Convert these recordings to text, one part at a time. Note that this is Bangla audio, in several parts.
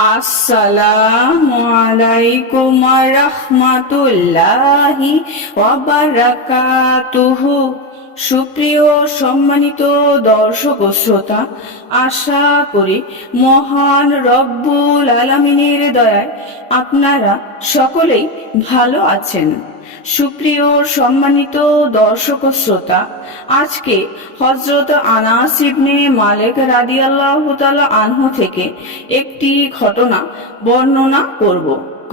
আসসালামু আলাইকুম রাহমাতুল্লাহি ওয়া বারাকাতুহু। সুপ্রিয় সম্মানিত দর্শক ও শ্রোতা, আশা করি মহান রব্বুল আলামিনের দয়ায় আপনারা সকলেই ভালো আছেন। সুপ্রিয় সম্মানিত দর্শক ও শ্রোতা, আজকে হযরত আনাস ইবনে মালিক রাদিয়াল্লাহু তাআলা আনহু থেকে একটি ঘটনা বর্ণনা করব।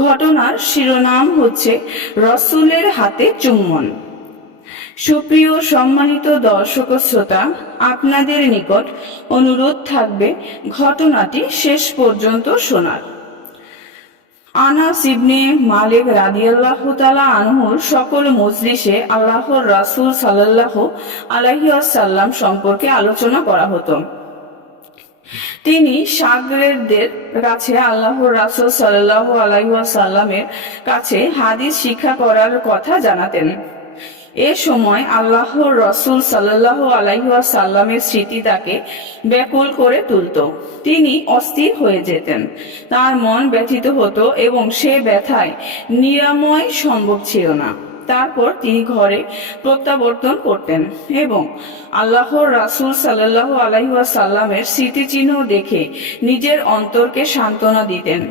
ঘটনার শিরোনাম হচ্ছে রাসূলের হাতে চুম্বন। সুপ্রিয় সম্মানিত দর্শক ও শ্রোতা, আপনাদের নিকট অনুরোধ থাকবে ঘটনাটি শেষ পর্যন্ত শোনার। আনাস ইবনে মালিক রাদিয়াল্লাহু তাআলা আনহুর সকল মজলিসে আল্লাহর রাসূল সাল্লাল্লাহু আলাইহি ওয়াসাল্লাম সম্পর্কে আলোচনা করা হতো। তিনি শাগরেদদের কাছে আল্লাহর রাসূল সাল্লাল্লাহু আলাইহি ওয়াসাল্লামের কাছে হাদিস শিক্ষা করার কথা জানাতেন। এ সময় আল্লাহর রাসূল সাল্লাল্লাহু আলাইহি ওয়াসাল্লামের স্মৃতি তাকে ব্যাকুল করে তুলত। তিনি অস্থির হয়ে যেতেন, তার মন ব্যথিত হতো এবং সে ব্যথায় নিরাময় সম্ভব ছিল না। তারপর তিনি ঘরে প্রত্যাবর্তন করতেন এবং আল্লাহর রাসূল সাল্লাল্লাহু আলাইহি ওয়াসাল্লামের স্মৃতিচিহ্ন দেখে নিজের অন্তরকে সান্ত্বনা দিতেন।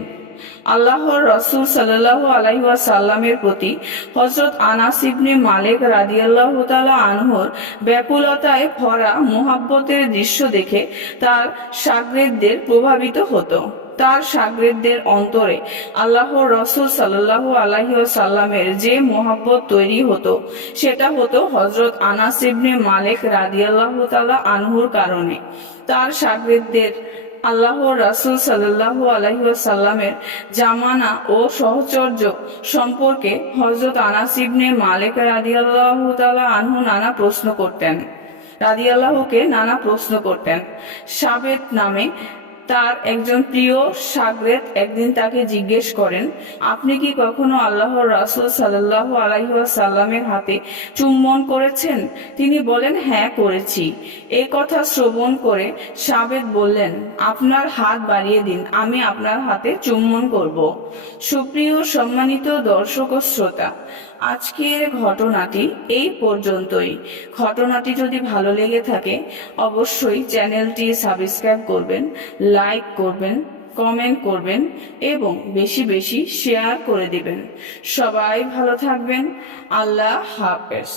আল্লাহর রাসূল সাল্লাল্লাহু আলাইহি ওয়াসাল্লামের প্রতি হযরত আনাস ইবনে মালিক রাদিয়াল্লাহু তাআলা আনহুর ব্যাকুলতায় ভরা মুহাব্বতের দৃশ্য দেখে তার শাগরেদদের প্রভাবিত হতো। তার শাগরেদদের অন্তরে আল্লাহর রাসূল সাল্লাল্লাহু আলাইহি ওয়াসাল্লামের যে মুহাব্বত তৈরি হতো, সেটা হতো হযরত আনাস ইবনে মালিক রাদিয়াল্লাহু তাআলা আনহুর কারণে। তার শাগরেদদের আল্লাহর রাসূল সাল্লাল্লাহু আলাইহি ওয়াসাল্লামের জামানা ও সহচর্য সম্পর্কে হযরত আনাস ইবনে মালিক রাদিয়াল্লাহু তাআলা আনহু নানা প্রশ্ন করতেন। সাবেত নামে তার একজন প্রিয় শাগরেদ একদিন তাকে জিজ্ঞেস করেন, আপনি কি কখনো আল্লাহর রাসূল সাল্লাল্লাহু আলাইহি ওয়াসাল্লামের হাতে চুম্বন করেছেন? তিনি বলেন, হ্যাঁ করেছি। এই কথা শ্রবণ করে সাবেত বললেন, আপনার হাত বাড়িয়ে দিন, আমি আপনার হাতে চুম্বন করব। সুপ্রিয় সম্মানিত দর্শক ও শ্রোতা, আজকের ঘটনাটি এই পর্যন্তই। ঘটনাটি যদি ভালো লেগে থাকে অবশ্যই চ্যানেলটি সাবস্ক্রাইব করবেন, লাইক করবেন, কমেন্ট করবেন এবং বেশি বেশি শেয়ার করে দিবেন। সবাই ভালো থাকবেন। আল্লাহ হাফেজ।